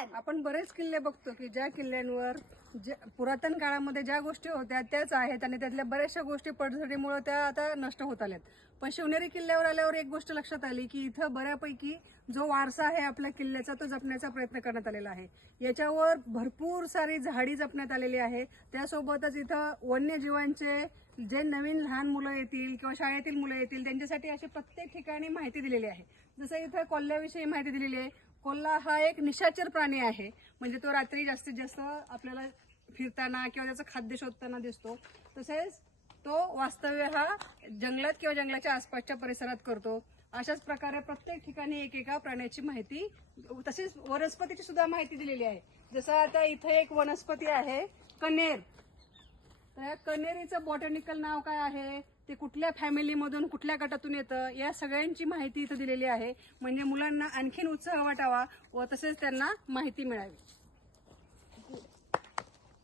नमस्कार. आपण बरेच किल्ले बघतो की ज्या किल्ल्यांवर पुरातन काळामध्ये ज्या गोष्टी होत्या त्याच आहेत आणि त्यातल्या बऱ्याचशा गोष्टी पडझडीमुळे त्या आता नष्ट होत आल्यात. पण शिवनेरी किल्ल्यावर आल्यावर एक गोष्ट लक्षात आली की इथं बऱ्यापैकी जो वारसा आहे आपल्या किल्ल्याचा तो जपण्याचा प्रयत्न करण्यात आलेला आहे. याच्यावर भरपूर सारी झाडी जपण्यात आलेली आहे. त्यासोबतच इथं वन्यजीवांचे जे नवीन लहान मुलं येतील किंवा शाळेतील मुलं येतील त्यांच्यासाठी अशी प्रत्येक ठिकाणी माहिती दिलेली आहे. जसं इथं कोल्ह्याविषयी माहिती दिलेली आहे. कोल्हा हा एक निशाचर प्राणी आहे, म्हणजे तो रात्री जास्तीत जास्त आपल्याला फिरताना किंवा त्याचं खाद्य शोधताना दिसतो. तसेच तो वास्तव्य हा जंगलात किंवा जंगलाच्या आसपासच्या परिसरात करतो. अशाच प्रकारे प्रत्येक ठिकाणी एकेका प्राण्याची माहिती, तसेच वनस्पतीची सुद्धा माहिती दिलेली आहे. जसं आता इथे एक वनस्पती आहे कण्हेर, तर या कण्हेरीचं बॉटॅनिकल नाव काय आहे, ते कुठल्या फॅमिलीमधून कुठल्या गटातून येतं, या सगळ्यांची माहिती इथं दिलेली आहे. म्हणजे मुलांना आणखीन उत्साह वाटावा व तसेच त्यांना माहिती मिळावी.